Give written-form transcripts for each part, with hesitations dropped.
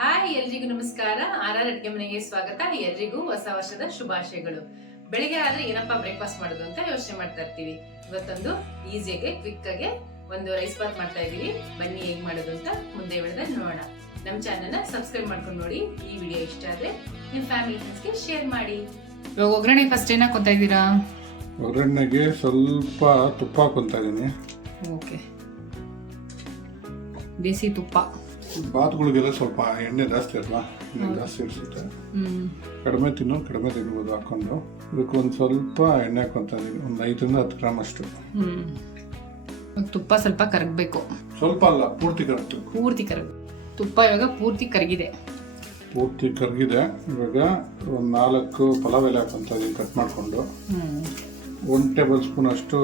Hi, ಎಲ್ರಿಗೂ ನಮಸ್ಕಾರ. R ಅಡುಗೆ ಮನೆಗೆ ಸ್ವಾಗತ. ಎಲ್ರಿಗೂ ಹೊಸ ವರ್ಷದ ಶುಭಾಶಯಗಳು. ಬೆಳಿಗ್ಗೆ ಆದ್ರೆ ಏನಪ್ಪಾ ಬ್ರೇಕ್ಫಾಸ್ಟ್ ಮಾಡೋದು ಅಂತ ಯೋಚನೆ ಮಾಡ್ತಾ ಇರ್ತೀವಿ. ಇವತ್ತೊಂದು ಈಸಿಯಾಗಿ ಕ್ವಿಕ್ ಆಗಿ ಒಂದು ರೈಸ್ ಬಾತ್ ಮಾಡ್ತಾ ಇದೀವಿ. ಬನ್ನಿ ಹೇಗ್ ಮಾಡೋದು ಅಂತ ಮುಂದೆ ವಿಡಿಯೋದಲ್ಲಿ ನೋಡೋಣ. ನಮ್ಮ ಚಾನೆಲ್ನ ಸಬ್ಸ್ಕ್ರೈಬ್ ಮಾಡ್ಕೊಂಡು ನೋಡಿ. ಈ ವಿಡಿಯೋ ಇಷ್ಟ ಆದ್ರೆ ನಿಮ್ಮ ಫ್ಯಾಮಿಲಿ ಫ್ರೆಂಡ್ಸ್ಗೆ ಶೇರ್ ಮಾಡಿ. ಇವಾಗ ಒಗ್ಗರಣೆ ಫಸ್ಟ್ ಏನ್ ಹಾಕೋತಾ ಇದ್ದೀರಾ? ಒಗ್ಗರಣೆಗೆ ಸ್ವಲ್ಪ ತುಪ್ಪ ಹಾಕೊಂತಾ ಇದೀನಿ. ಓಕೆ, ದೇಸಿ ತುಪ್ಪ. ಬಾತ್ಗಳಿಗೆಲ್ಲ ಸ್ವಲ್ಪ ಎಣ್ಣೆ ಜಾಸ್ತಿ ಅಲ್ವಾ, ಜಾಸ್ತಿ ಇರಿಸುತ್ತೆ. ಕಡಿಮೆ ತಿನ್ಬೋದು ಹಾಕೊಂಡು. ಇದಕ್ಕೆ ಒಂದು ಸ್ವಲ್ಪ ಎಣ್ಣೆ ಹಾಕೊಂತ ಇದೀನಿ, ಒಂದು 5 ರಿಂದ 10 ಗ್ರಾಮ್ ಅಷ್ಟು. ತುಪ್ಪ ಸ್ವಲ್ಪ ಕರಗಬೇಕು. ಸ್ವಲ್ಪ ಅಲ್ಲ, ಪೂರ್ತಿ ಕರಗಬೇಕು. ತುಪ್ಪ ಇವಾಗ ಪೂರ್ತಿ ಕರಗಿದೆ. ಇವಾಗ ಒಂದು 4 ಪಲಾವ್ ಎಲೆ ಹಾಕೊಂತ ಇದೀನಿ ಕಟ್ ಮಾಡ್ಕೊಂಡು. 1 ಟೇಬಲ್ ಸ್ಪೂನ್ ಅಷ್ಟು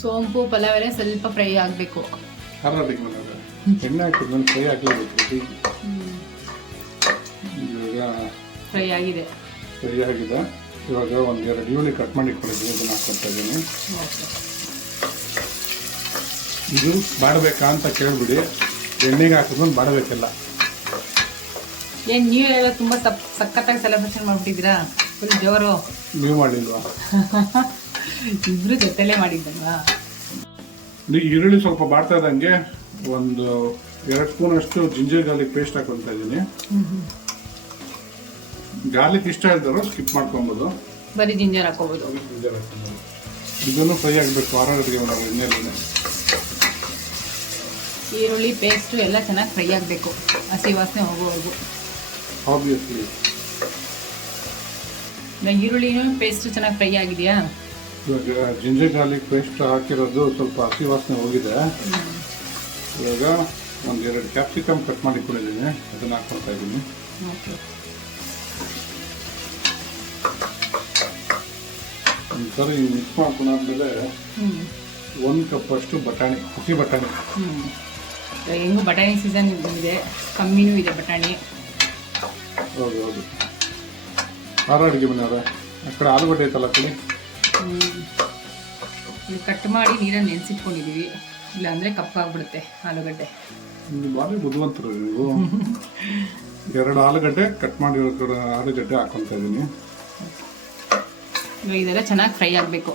ಸೋಂಪು ಪಲಾವ್ ಎಲೆ ಸ್ವಲ್ಪ ಫ್ರೈ ಆಗಬೇಕು. ಎಣ್ಣೆ ಹಾಕಿದ್ಮೇಲೆ ಫ್ರೈ ಆಗಲೇಬೇಕು. ಇವಾಗ ಫ್ರೈ ಆಗಿದೆ. ಇವಾಗ 1-2 ಈರುಳ್ಳಿ ಕಟ್ ಮಾಡಿ ಇಟ್ಕೊಂಡಿದ್ದೀನಿ, ಇದನ್ನ ಹಾಕೊತಾ ಇದ್ದೀನಿ. ಇದು ಬಾಡಬೇಕಾ ಅಂತ ಕೇಳ್ಬಿಡಿ, ಎಣ್ಣೆಗೆ ಹಾಕಿದ್ಮೇಲೆ ಬಾಡಬೇಕಿಲ್ಲ. ಏನು ನೀವೆಲ್ಲ ತುಂಬ ಸಖತ್ತಾಗಿ ಸೆಲೆಬ್ರೇಷನ್ ಮಾಡ್ಬಿಟ್ಟಿದ್ದೀರಾ? ಫುಲ್ ಜೋರು. ನೀವು ಮಾಡಿಲ್ವಾ? ಇಬ್ರು ಜೊತೆಲೇ ಮಾಡಿದ್ದಲ್ವಾ? ಈರುಳ್ಳಿ ಸ್ವಲ್ಪ ಬಾಡ್ತಾ ಇದ್ದಂಗೆ 1-2 ಸ್ಪೂನ್ ಅಷ್ಟು ಜಿಂಜರ್ ಗಾರ್ಲಿಕ್ ಪೇಸ್ಟ್ ಹಾಕೊತಾ ಇದ್ದೀನಿ. ಗಾರ್ಲಿಕ್ ಇಷ್ಟ ಇಲ್ದಾರೋ ಸ್ಕಿಪ್ ಮಾಡ್ಕೊಬೋದು, ಬರೀ ಜಿಂಜರ್ ಹಾಕೋಬೋದು. ಇದನ್ನು ಫ್ರೈ ಆಗಬೇಕು. ಆರೋಗ್ಯಕ್ಕೆ ಎಣ್ಣೆಯಲ್ಲಿ ಈರುಳ್ಳಿ ಪೇಸ್ಟು ಎಲ್ಲ ಚೆನ್ನಾಗಿ ಫ್ರೈ ಆಗಬೇಕು, ಹಸಿ ವಾಸನೆ ಹೋಗೋವರೆಗೂ. ಆಬ್ವಿಯಸ್ಲಿ ಈರುಳ್ಳಿನೂ ಪೇಸ್ಟು ಚೆನ್ನಾಗಿ ಫ್ರೈ ಆಗಿದೆಯಾ? ಇವಾಗ ಜಿಂಜರ್ ಗಾರ್ಲಿಕ್ ಪೇಸ್ಟ್ ಹಾಕಿರೋದು ಸ್ವಲ್ಪ ಹಸಿ ವಾಸನೆ ಹೋಗಿದೆ. ಇವಾಗ 1-2 ಕ್ಯಾಪ್ಸಿಕಮ್ ಕಟ್ ಮಾಡಿಕೊಂಡಿದ್ದೀನಿ, ಅದನ್ನ ಹಾಕೊತಾ ಇದ್ದೀನಿ. ಒಂದ್ಸರಿ ಮಿಕ್ಸ್ ಮಾಡ್ಕೊಂಡಾದ್ಮೇಲೆ 1 ಕಪ್ ಅಷ್ಟು ಬಟಾಣಿ, ಹಸಿ ಬಟಾಣಿ. ಹೆಂಗು ಬಟಾಣಿ ಸೀಸನ್ ಇದೆ, ಕಮ್ಮಿನೂ ಇದೆ ಬಟಾಣಿ. ಹೌದು. ಅಡುಗೆ ಮನೆಯವ್ರೆ, ಆ ಕಡೆ ಆಲೂಗಡ್ಡೆ ಐತಲ್ಲ ಕಡೆ ಕಟ್ ಮಾಡಿ ನೀರಲ್ಲಿ ನೆನೆಸಿಟ್ಕೊಂಡಿದ್ದೀವಿ, ಇಲ್ಲಾಂದರೆ ಕಪ್ಪಾಗ್ಬಿಡುತ್ತೆ ಆಲೂಗಡ್ಡೆ. ಭಾರಿ ಬುದ್ಧಿವಂತರು ನೀವು. 2 ಆಲೂಗಡ್ಡೆ ಕಟ್ ಮಾಡಿರೋ ಆಲೂಗಡ್ಡೆ ಹಾಕೊತಾ ಇದ್ದೀನಿ. ಇದೆಲ್ಲ ಚೆನ್ನಾಗಿ ಫ್ರೈ ಆಗಬೇಕು.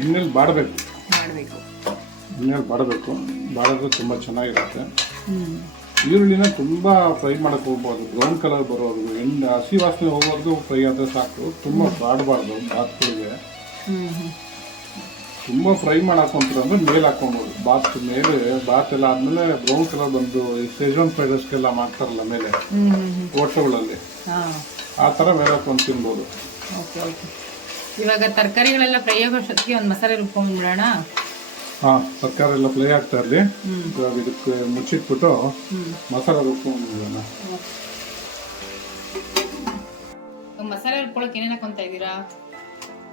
ಎಣ್ಣೆಲಿ ಬಾಡಬೇಕು. ಬಾಡಿದ್ರೆ ತುಂಬ ಚೆನ್ನಾಗಿರುತ್ತೆ. ಈರುಳ್ಳಿನ ತುಂಬ ಫ್ರೈ ಮಾಡಕ್ಕೆ ಹೋಗ್ಬಾರ್ದು, ಬ್ರೌನ್ ಕಲರ್ ಬರೋದು, ಎಣ್ಣೆ ಹಸಿ ವಾಸನೆ ಹೋಗೋದು ಫ್ರೈ ಆದರೆ ಸಾಕು. ತುಂಬ ಬಾಡಬಾರ್ದು ಬಾತ್ಗಳಿಗೆ. ತುಂಬ ಫ್ರೈ ಮಾಡಾಕೊಂತಾರೆ ಅಂದರೆ ಮೇಲೆ ಹಾಕೊಬೋದು. ಬಾತ್ ಎಲ್ಲ ಆದಮೇಲೆ ಬ್ರೌನ್ ಕಲರ್ ಬಂದು ಸೆಜ್ವಾನ್ ಫ್ರೈಡ್ ರೈಸ್ಗೆಲ್ಲ ಮಾಡ್ತಾರಲ್ಲ ಮೇಲೆ ಹೋಟೆಲ್ಗಳಲ್ಲಿ, ಆ ಥರ ಮೇಲೆ ಹಾಕೊಂಡು ತಿನ್ಬೋದು. ಇವಾಗ ತರಕಾರಿಗಳೆಲ್ಲ ಫ್ರೈ ಆಗೋಷ್ಟೊತ್ತಿಗೆ ಒಂದು ಮಸಾಲೆ ರುಬ್ಕೊಂಡ್ಬಿಡೋಣ. ತರಕಾರಿ ಎಲ್ಲ ಫ್ರೈ ಆಗ್ತಾ ಇರಲಿ. ಇವಾಗ ಇದಕ್ಕೆ ಮುಚ್ಚಿಟ್ಬಿಟ್ಟು ಮಸಾಲೆ ರುಬ್ಕೊಂಡ್ಬಿಡೋಣ. ಮಸಾಲೆ ರುಬ್ಕೊಳ್ಳೋಕೆ ಏನೇನು ಹಾಕೊಂತಾ ಇದ್ದೀರಾ?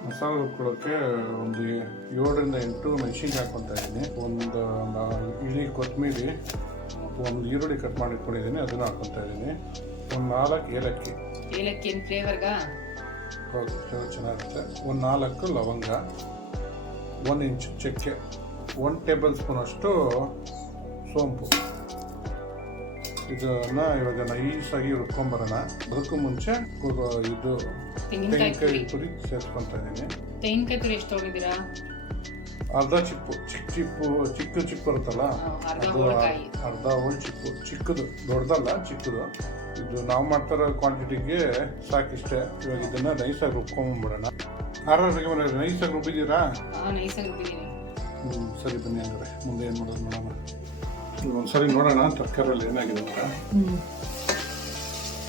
ಮಸಾಲೆ ರುಬ್ಕೊಳ್ಳೋಕ್ಕೆ 7 ರಿಂದ 8 ಮೆಣಸಿನ್ಕಾಯಿ ಹಾಕೊತಾ ಇದ್ದೀನಿ. ಒಂದು ಇಡೀ ಕೊತ್ತಂಬರಿ, 1 ಈರುಳ್ಳಿ ಕಟ್ ಮಾಡಿ ಇಟ್ಕೊಂಡಿದ್ದೀನಿ, ಅದನ್ನು ಹಾಕೊತಾ ಇದ್ದೀನಿ. 4 ಏಲಕ್ಕಿ ಏನು ಫ್ಲೇವರ್ಗಾ? ಹೌದು, ಚೆನ್ನಾಗಿರುತ್ತೆ. 4 ಲವಂಗ, 1 ಇಂಚು ಚಕ್ಕೆ, 1 ಟೇಬಲ್ ಸ್ಪೂನ್ ಅಷ್ಟು ಸೋಂಪು. ಇದನ್ನ ಇವಾಗ ನೈಸಾಗಿ ರುಬ್ಕೊಂಬರೋಣ. ಅದಕ್ಕೂ ಮುಂಚೆ ಇದು ತೆಂಗಿನಕಾಯಿ ತುರಿ ಸೇರಿಸ್ಕೊತಾ ಇದ್ದೀನಿ. ತೆಂಗಿನಕಾಯಿ ತುರಿ ಎಷ್ಟು ತೊಗೊಂಡಿದ್ದೀರಾ? ಅರ್ಧ ಚಿಪ್ಪು, ಚಿಕ್ಕ ಚಿಪ್ಪು ಬರುತ್ತಲ್ಲ, ಅದು ಅರ್ಧ ಹೋಳು ಚಿಪ್ಪು. ಚಿಕ್ಕದು, ದೊಡ್ಡದಲ್ಲ, ಚಿಕ್ಕದು. ಇದು ನಾವು ಮಾಡ್ತಾರೋ ಕ್ವಾಂಟಿಟಿಗೆ ಸಾಕಿಷ್ಟೇ. ಇವಾಗ ಇದನ್ನ ನೈಸಾಗಿ ರುಬ್ಕೊಂಡ್ಬಿಡೋಣ. ಅಡುಗೆ ಮನೆ ನೈಸಾಗಿ ರುಬ್ಬಿದ್ದೀರಾ? ಸರಿ, ಬನ್ನಿ ಹಂಗಾರೆ ಮುಂದೆ ಏನು ಮಾಡೋದು ನೋಡೋಣ. ಒಂದ್ಸರಿ ನೋಡೋಣ ತರಕಾರಿಯಲ್ಲಿ ಏನಾಗಿದೆ ಅಂತ.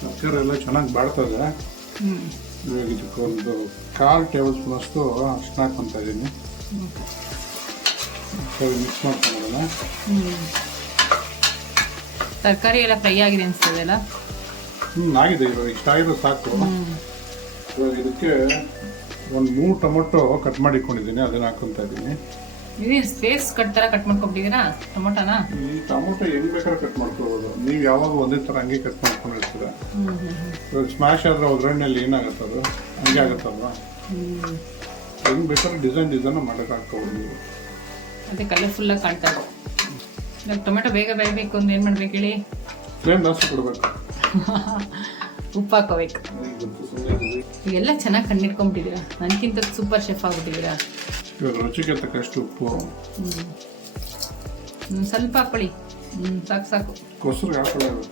ತರಕಾರಿ ಎಲ್ಲ ಚೆನ್ನಾಗಿ ಬಾಡ್ತದೆ. ಇವಾಗ ಇದಕ್ಕೆ 1/4 ಟೇಬಲ್ ಸ್ಪೂನ್ ಅಷ್ಟು ಅರಿಶಿನ ಹಾಕ್ಕೊತಾ ಇದ್ದೀನಿ. ಸರಿ, ಮಿಕ್ಸ್ ಮಾಡ್ಕೊಂಡ್ಬಿಡೋಣ. ತರಕಾರಿ ಎಲ್ಲ ಫ್ರೈ ಆಗಿದೆ ಅನಿಸ್ತದೆ ಅಲ್ಲ? ಆಗಿದೆ. ಇವಾಗ ಇಷ್ಟ ಆಗಿರೋ ಸಾಕು. ಇವಾಗ ಇದಕ್ಕೆ 3 ಟೊಮೊಟೊ ಕಟ್ ಮಾಡಿ ಇಟ್ಕೊಂಡಿದ್ದೀನಿ, ಅದನ್ನ ಹಾಕ್ಕೊತಾ ಇದ್ದೀನಿ. ಸ್ಪೇಸ್ ಕಟ್ ಮಾಡ್ಕೊಬಿಟ್ಟಿದ್ದೀರಾ ಟೊಮೊಟೊನ? ಈ ಟೊಮೊಟೊ ಹೆಂಗ್ ಬೇಕಾದ್ರೆ ಕಟ್ ಮಾಡ್ಕೋಬಹುದು. ನೀವು ಯಾವಾಗ ಒಂದೇ ಥರ ಹಂಗೆ ಕಟ್ ಮಾಡ್ಕೊಂಡಿರ್ತೀರ. ಇವಾಗ ಸ್ಮ್ಯಾಶ್ ಆದ್ರೆ ಒಗ್ಗರಣೆಯಲ್ಲಿ ಏನಾಗುತ್ತೆ, ಅದು ಹಂಗೆ ಆಗುತ್ತಲ್ವಾ. ಹೆಂಗ್ ಬೇಕಾದ್ರೆ ಡಿಸೈನ್ ಮಾಡಕ್ಕೆ ಹಾಕೋಬಹುದು ನೀವು. ಅದೇ ಕಲರ್ಫುಲ್ ಆಗಿ ಕಾಣ್ತಾ ಇದೆ. ಇವಾಗ ಟೊಮೆಟೊ ಬೇಗ ಬೇಯಬೇಕು ಅಂದ್ರೆ ಏನು ಮಾಡ್ಬೇಕು ಹೇಳಿ? ಫ್ಲೇಮ್ ಜಾಸ್ತಿ ಕೊಡಬೇಕು. ಉಪ್ಪು ಹಾಕೋಬೇಕು. ಇವೆಲ್ಲ ಚೆನ್ನಾಗಿ ಕಂಡಿಡ್ಕೊಂಡ್ಬಿಟ್ಟಿದ್ದೀರಾ, ನನಗಿಂತ ಸೂಪರ್ ಶೆಫ್ ಆಗ್ಬಿಟ್ಟಿದ್ದೀರಾ. ಇವಾಗ ರುಚಿಗೆ ತಕ್ಕಷ್ಟು ಉಪ್ಪು ಸ್ವಲ್ಪ ಹಾಕೊಳ್ಳಿ. ಸಾಕು ಸಾಕು. ಕೊಸರು ಹಾಕೊಳ್ಳೋದು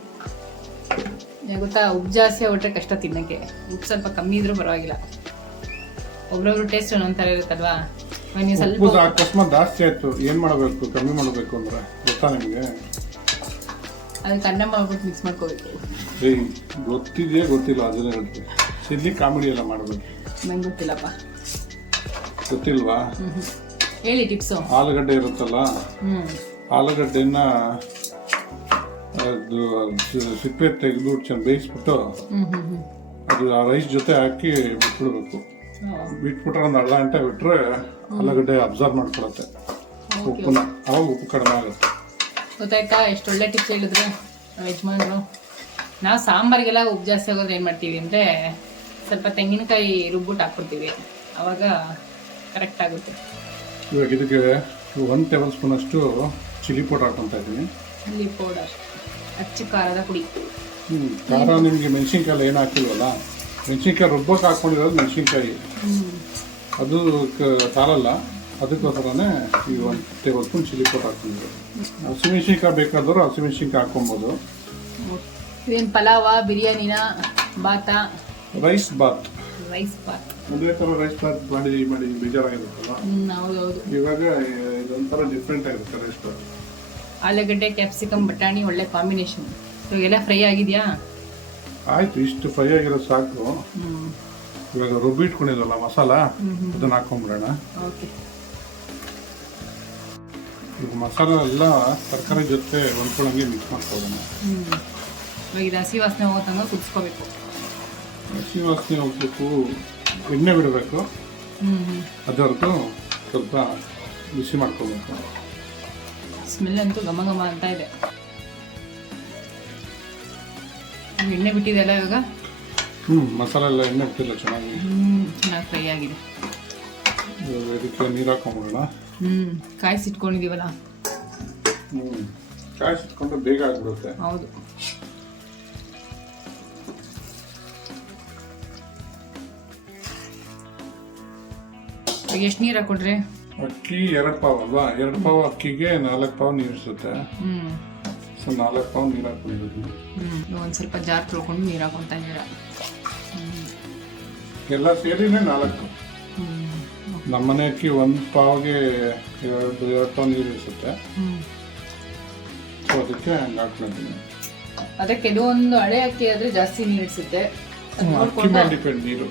ಗೊತ್ತಾ, ಉಪ್ಪು ಜಾಸ್ತಿ ಆಗ್ಬಿಟ್ರೆ ಕಷ್ಟ ತಿನ್ನೋಕ್ಕೆ. ಉಪ್ಪು ಸ್ವಲ್ಪ ಕಮ್ಮಿ ಇದ್ರೂ ಪರವಾಗಿಲ್ಲ. ಒಬ್ರೊಬ್ರು ಟೇಸ್ಟ್ ಒಂಥರ ಇರುತ್ತಲ್ವಾ. ನೀವು ಸ್ವಲ್ಪ ಉಪ್ಪು ಅಕಸ್ಮಾತ್ ಜಾಸ್ತಿ ಆಯ್ತು ಏನು ಮಾಡಬೇಕು? ಕಮ್ಮಿ ಮಾಡಬೇಕು ಅಂದ್ರೆ ಗೊತ್ತಾ ನಿಮಗೆ? ಅದಕ್ಕೆ ಅನ್ನ ಮಾಡ್ಬಿಟ್ಟು ಮಿಕ್ಸ್ ಮಾಡ್ಕೋಬೇಕು. ಗೊತ್ತಿದೆಯೇ ಗೊತ್ತಿಲ್ಲ ಅದನ್ನೇ ಹೇಳ್ತೀವಿ. ಸಿಡ್ಲಿ ಕಾಮಿಡಿ ಎಲ್ಲ ಮಾಡಬೇಕು. ನಂಗೆ ಗೊತ್ತಿಲ್ಲಪ್ಪ. ಗೊತ್ತಿಲ್ವಾ? ಹೇಳಿ ಟಿಪ್ಸು. ಆಲೂಗಡ್ಡೆ ಇರುತ್ತಲ್ಲ, ಆಲೂಗಡ್ಡೆನ ಅದು ಸಿಪ್ಪೆ ತೆಗೆದ್ಬಿಟ್ಟು ಚೆನ್ನಾಗಿ ಬೇಯಿಸ್ಬಿಟ್ಟು ಅದು ಆ ರೈಸ್ ಜೊತೆ ಹಾಕಿ ಬಿಟ್ಬಿಡ್ಬೇಕು. ಬಿಟ್ಬಿಟ್ರೆ ಒಂದು ಅರ್ಧ ಗಂಟೆ ಬಿಟ್ಟರೆ ಆಲೂಗಡ್ಡೆ ಅಬ್ಸರ್ವ್ ಮಾಡ್ಕೊಳತ್ತೆ ಉಪ್ಪನ್ನ. ಅವಾಗ ಉಪ್ಪು ಕಡಿಮೆ ಆಗುತ್ತೆ. ಗೊತ್ತಾಯ್ತಾ? ಎಷ್ಟು ಒಳ್ಳೆ ಟಿಪ್ಸ್ ಹೇಳಿದ್ರು ಯಜಮಾನ್ರು. ನಾವು ಸಾಂಬಾರಿಗೆಲ್ಲ ಉಪ್ಪು ಜಾಸ್ತಿ ಆಗೋದ್ರೆ ಏನು ಮಾಡ್ತೀವಿ ಅಂದರೆ ಸ್ವಲ್ಪ ತೆಂಗಿನಕಾಯಿ ರುಬ್ಬಿಟ್ಟು ಹಾಕ್ಬಿಡ್ತೀವಿ, ಅವಾಗ ಕರೆಕ್ಟ್ ಆಗುತ್ತೆ. ಇವಾಗ ಇದಕ್ಕೆ 1 ಟೇಬಲ್ ಸ್ಪೂನ್ ಅಷ್ಟು ಚಿಲ್ಲಿ ಪೌಡರ್ ಹಾಕೊತಾ ಇದ್ದೀನಿ. ಚಿಲ್ಲಿ ಪೌಡರ್, ಅಚ್ಚ ಖಾರದ ಪುಡಿ. ಖಾರ ನಿಮಗೆ ಮೆಣಸಿನ್ಕಾಯಿ ಏನು ಹಾಕಿಲ್ವಲ್ಲ, ಮೆಣಸಿನ್ಕಾಯಿ ರುಬ್ಬಕ್ಕೆ ಹಾಕ್ಕೊಂಡಿರೋದು ಮೆಣಸಿನ್ಕಾಯಿ, ಅದು ಸಾಲಲ್ಲ. ಅದಕ್ಕೋಸ್ಕರನೇ ಈ 1 ಟೇಬಲ್ ಸ್ಪೂನ್ ಚಿಲ್ಲಿ ಪೌಡರ್ ಹಾಕ್ಕೊಂಡಿರೋದು. ಹಸಿಮೆಣಸಿನ್ಕಾಯಿ ಬೇಕಾದರೂ ಹಸಿಮೆಣಸಿನ್ಕಾಯಿ ಹಾಕ್ಕೊಬೋದು. ಇದೇನು ಪಲಾವ, ಬಿರಿಯಾನಿನ, ಬಾತ? ರೈಸ್ ಬಾತ್. ರೈಸ್ ಬಾತ್. ಒಂದೇ ಥರ ರೈಸ್ ಬಾತ್ ಮಾಡಿ ಬೇಜಾರಾಗಿರುತ್ತಲ್ಲ. ಹೌದೌದು. ಇವಾಗ ಇದೊಂಥರ ಡಿಫ್ರೆಂಟ್ ಆಗಿರುತ್ತೆ ರೈಸ್ ಬಾತ್. ಆಲೂಗಡ್ಡೆ, ಕ್ಯಾಪ್ಸಿಕಮ್, ಬಟಾಣಿ ಒಳ್ಳೆ ಕಾಂಬಿನೇಷನ್. ಇವಾಗೆಲ್ಲ ಫ್ರೈ ಆಗಿದೆಯಾ? ಆಯ್ತು, ಇಷ್ಟು ಫ್ರೈ ಆಗಿರೋ ಸಾಕು. ಇವಾಗ ರುಬ್ಬಿ ಇಟ್ಕೊಂಡಿದ್ವಲ್ಲ ಮಸಾಲ, ಅದನ್ನ ಹಾಕೊಂಡ್ಬಿಡೋಣ. ಈಗ ಮಸಾಲ ಎಲ್ಲ ತರಕಾರಿ ಜೊತೆ ಹೊಂದ್ಕೊಳ್ಳಂಗೆ ಮಿಕ್ಸ್ ಮಾಡ್ಕೊಳ್ಳೋಣ. ಇವಾಗ ಇದು ಹಸಿ ವಾಸನೆ ಹೋಗೋ ತನಕ ಕುದಿಸ್ಕೋಬೇಕು. ಹಸಿ ವಾಸನೆ ಹೋಗ್ಬೇಕು, ಎಣ್ಣೆ ಬಿಡಬೇಕು. ಅದರದ್ದು ಸ್ವಲ್ಪ ಬಿಸಿ ಮಾಡ್ಕೋಬೇಕು. ಸ್ಮೆಲ್ ಅಂತೂ ಘಮ ಘಮ ಅಂತ ಇದೆ. ಎಣ್ಣೆ ಬಿಟ್ಟಿದೆಲ್ಲ ಇವಾಗ. ಮಸಾಲೆ ಎಲ್ಲ ಎಣ್ಣೆ ಬಿಟ್ಟಿಲ್ಲ, ಚೆನ್ನಾಗಿ ಫ್ರೈ ಆಗಿದೆ. ಇದಕ್ಕೆ ನೀರು ಹಾಕೊಂಡ್ಬಿಡೋಣ. ಕಾಯಿಸಿಟ್ಕೊಂಡಿದೀವಲ್ಲ, ಕಾಯಿಸಿಟ್ಕೊಂಡ್ರೆ ಬೇಗ ಆಗ್ಬಿಡುತ್ತೆ. ಹೌದು. ಎಷ್ಟು ನೀರು ಹಾಕೊಡ್ರಿ? ಅಕ್ಕಿ 2 ಪಾವ್ ಅಲ್ವಾ, 2 ಪಾವ್ ಅಕ್ಕಿಗೆ 4 ಪಾವ್ ನೀರು ಇರಿಸುತ್ತೆ. ಸೊ 4 ಪಾವ್ ನೀರು ಹಾಕೊಂಡಿದ್ದೀನಿ. ಒಂದು ಸ್ವಲ್ಪ ಜಾರ್ ತೊಳ್ಕೊಂಡು ನೀರು ಹಾಕೊಂತ ಇದ್ದೀರಾ? ಎಲ್ಲ ಸೇರಿನೇ 4. ನಮ್ಮನೆ ಅಕ್ಕಿ 1 ಪಾವ್ಗೆ 2 ಪಾವ್ ನೀರು ಇರಿಸುತ್ತೆ. ಸೊ ಅದಕ್ಕೆ ಹಂಗೆ ಹಾಕೊಂಡಿದ್ದೀನಿ. ಅದೇ ಕೆಲವೊಂದು ಹಳೆ ಅಕ್ಕಿ ಆದ್ರೆ ಜಾಸ್ತಿ ನೀರು ಇರಿಸುತ್ತೆ. ಅಕ್ಕಿ ಮೇಲೆ ಡಿಪೆಂಡ್ ನೀರು.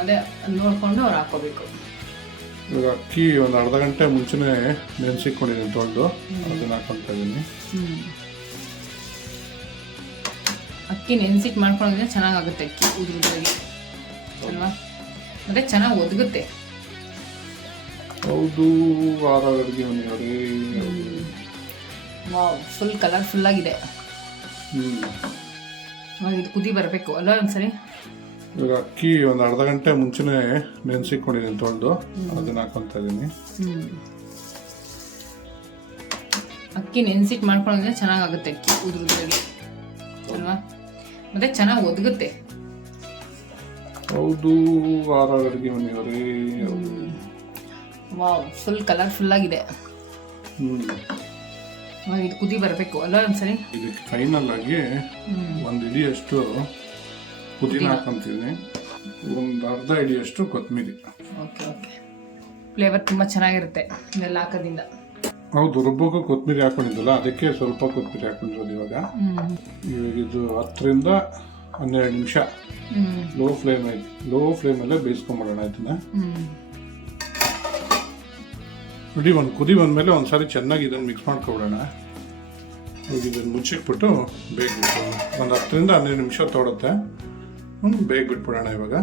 ಅದೇ ನೋಡ್ಕೊಂಡು ಅವ್ರು ಹಾಕೋಬೇಕು. ಇವಾಗ ಅಕ್ಕಿ ಒಂದು ಅರ್ಧ ಗಂಟೆ ಮುಂಚೆನೇ ನೆನೆಸಿಕೊಂಡಿದ್ದೀನಿ, ತೊಳೆದು ಅದನ್ನ ಹಾಕೊತಾ ಇದ್ದೀನಿ. ಅಕ್ಕಿ ನೆನೆಸಿಟ್ಟು ಮಾಡ್ಕೊಳ್ಳೋದ್ರೆ ಚೆನ್ನಾಗಾಗುತ್ತೆ. ಅಕ್ಕಿ ಉದುರುದಾಗಿ ಅಲ್ವಾ, ಮತ್ತೆ ಚೆನ್ನಾಗಿ ಒದಗುತ್ತೆ. ಹೌದು. ಅಡುಗೆ ಮನೆಯವರೇ, ವಾವ್, ಫುಲ್ ಕಲರ್ಫುಲ್ ಆಗಿದೆ. ಇವಾಗ ಇದು ಕುದಿ ಬರಬೇಕು ಅಲ್ಲ ಒಂದ್ಸರಿ. ಇವಾಗ ಅಕ್ಕಿ ಒಂದು ಅರ್ಧ ಗಂಟೆ ಮುಂಚೆನೇ ನೆನೆಸಿಕೊಂಡಿದ್ದೀನಿ, ತೊಳೆದು ಅದನ್ನ ಹಾಕೊತಾ ಇದ್ದೀನಿ. ಅಕ್ಕಿ ನೆನೆಸಿಟ್ಟು ಮಾಡ್ಕೊಳ್ಳೋದ್ರೆ ಚೆನ್ನಾಗಾಗುತ್ತೆ. ಅಕ್ಕಿ ಉದುರುದಾಗಿ ಅಲ್ವಾ, ಮತ್ತೆ ಚೆನ್ನಾಗಿ ಒದಗುತ್ತೆ. ಹೌದು. ಅಡುಗೆ ಮನೆಯವರೇ, ವಾವ್, ಫುಲ್ ಕಲರ್ಫುಲ್ ಆಗಿದೆ. ಇವಾಗ ಇದು ಕುದಿ ಬರಬೇಕು ಅಲ್ಲ ಒಂದ್ಸರಿ. ಇದಕ್ಕೆ ಫೈನಲ್ ಆಗಿ 1 ಇಡಿಯಷ್ಟು ಪುದೀನ ಹಾಕೊಂತೀನಿ, 1 ಅರ್ಧ ಇಡಿಯಷ್ಟು ಕೊತ್ತಂಬರಿ. Okay okay. ಫ್ಲೇವರ್ ತುಂಬ ಚೆನ್ನಾಗಿರುತ್ತೆ ಇದೆಲ್ಲ ಹಾಕೋದ್ರಿಂದ. ಹೌದು, ರುಬ್ಬಕ್ಕೂ ಕೊತ್ತಂಬರಿ ಹಾಕೊಂಡಿದ್ದಲ್ಲ, ಅದಕ್ಕೆ ಸ್ವಲ್ಪ ಕೊತ್ತಂಬರಿ ಹಾಕೊಂಡಿರೋದು. ಇವಾಗ ಇದು 10 ರಿಂದ 12 ನಿಮಿಷ ಲೋ ಫ್ಲೇಮಲ್ಲೇ ಬೇಯಿಸ್ಕೊಂಬಿಡೋಣ ಇದನ್ನ. ನೋಡಿ, ಒಂದು ಕುದಿ ಬಂದಮೇಲೆ ಒಂದ್ಸಾರಿ ಚೆನ್ನಾಗಿ ಇದನ್ನು ಮಿಕ್ಸ್ ಮಾಡ್ಕೊಬಿಡೋಣ. ಈಗ ಇದನ್ನು ಮುಚ್ಚಿಟ್ಬಿಟ್ಟು ಬೇಗ ಬಿಟ್ಬಿಡೋಣ. ಒಂದು 10 ರಿಂದ 12 ನಿಮಿಷ ತೊಗೊಳುತ್ತೆ. ಬೇಗ ಬಿಟ್ಬಿಡೋಣ. ಇವಾಗ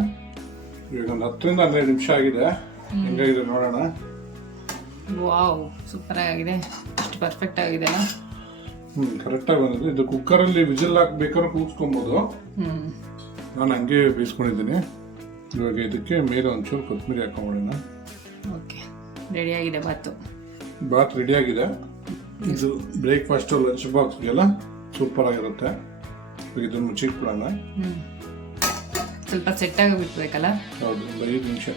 ಒಂದು 10 ರಿಂದ 12 ನಿಮಿಷ ಆಗಿದೆ. ಹೆಂಗಾಗಿದೆ ನೋಡೋಣ. ವಾವ್, ಸೂಪರ್ ಆಗಿದೆ. ಎಷ್ಟು ಪರ್ಫೆಕ್ಟ್ ಆಗಿದೆ ಅಲ್ಲ. ಕರೆಕ್ಟಾಗಿ ಬಂದಿದೆ. ಇದು ಕುಕ್ಕರಲ್ಲಿ ವಿಜಿಲ್ ಹಾಕ್ಬೇಕಾದ್ರೆ ಕೂಗಿಸ್ಕೊಬೋದು. ನಾನು ಹಂಗೆ ಬೇಯಿಸ್ಕೊಂಡಿದ್ದೀನಿ. ಇವಾಗ ಇದಕ್ಕೆ ಮೇಲೆ ಒಂಚೂರು ಕೊತ್ತಂಬರಿ ಹಾಕೊಂಬಿಡೋಣ. ಓಕೆ, ರೆಡಿಯಾಗಿದೆ ಬಾತ್. ರೆಡಿಯಾಗಿದೆ. ಇದು ಬ್ರೇಕ್ಫಾಸ್ಟ್ ಲಂಚ್ ಬಾಕ್ಸ್ಗೆಲ್ಲ ಸೂಪರ್ ಆಗಿರುತ್ತೆ. ಇದನ್ನು ಮುಚ್ಚಿಟ್ಬಿಡೋಣ. ಸ್ವಲ್ಪ ಸೆಟ್ ಆಗಿ ಬಿಟ್ಬೇಕಲ್ಲ. ಹೌದು, ಒಂದು 5 ನಿಮಿಷ.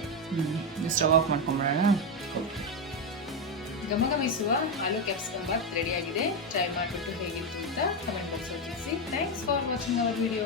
ಸ್ಟವ್ ಆಫ್ ಮಾಡ್ಕೊಂಬಿಡೋಣ. ಘಮಘಮಿಸುವ ಆಲೂ ಕ್ಯಾಪ್ಸಿಕಮ್ ಬಾತ್ ರೆಡಿ ಆಗಿದೆ. ಟ್ರೈ ಮಾಡಿಬಿಟ್ಟು ಹೇಗಿತ್ತು ಅಂತ ಕಮೆಂಟ್ ಬಾಕ್ಸಲ್ಲಿ ತಿಳಿಸಿ. Thanks for watching our video.